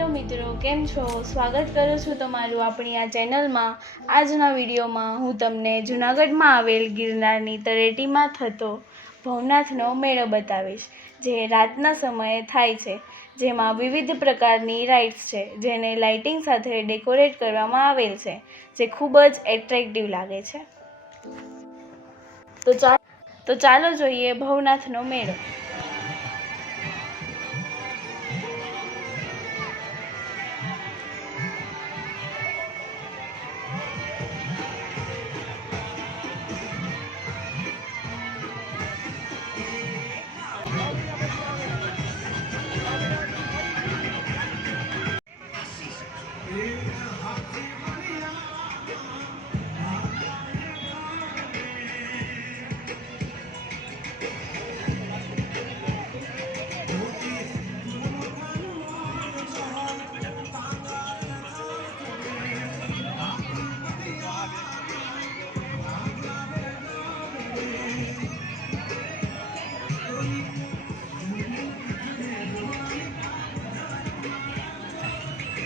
Hello મિત્રો, કેમ છો? સ્વાગત કરું છું તમારું આપણી આ ચેનલમાં। આજના વિડીયોમાં હું તમને જૂનાગઢમાં આવેલ ગિરનારની તળેટીમાં થતો ભવનાથનો મેળો બતાવીશ, જે રાતના સમયે થાય છે, જેમાં વિવિધ પ્રકારની રાઇડ્સ છે, જેને લાઇટિંગ સાથે ડેકોરેટ કરવામાં આવેલ છે, જે ખૂબ જ એટ્રેક્ટિવ લાગે છે। તો ચાલો જોઈએ ભવનાથનો મેળો।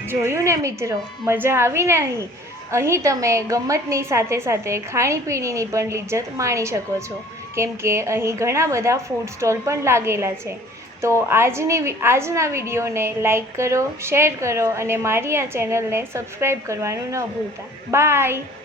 જોયું ને મિત્રો, મજા આવી ને? અહીં તમે ગમ્મતની સાથે સાથે ખાણીપીણીની પણ લિજ્જત માણી શકો છો, કેમ કે અહીં ઘણા બધા ફૂડ સ્ટોલ પણ લાગેલા છે। તો આજના વિડીયોને લાઈક કરો, શેર કરો અને મારી આ ચેનલને સબસ્ક્રાઈબ કરવાનું ન ભૂલતા। બાય।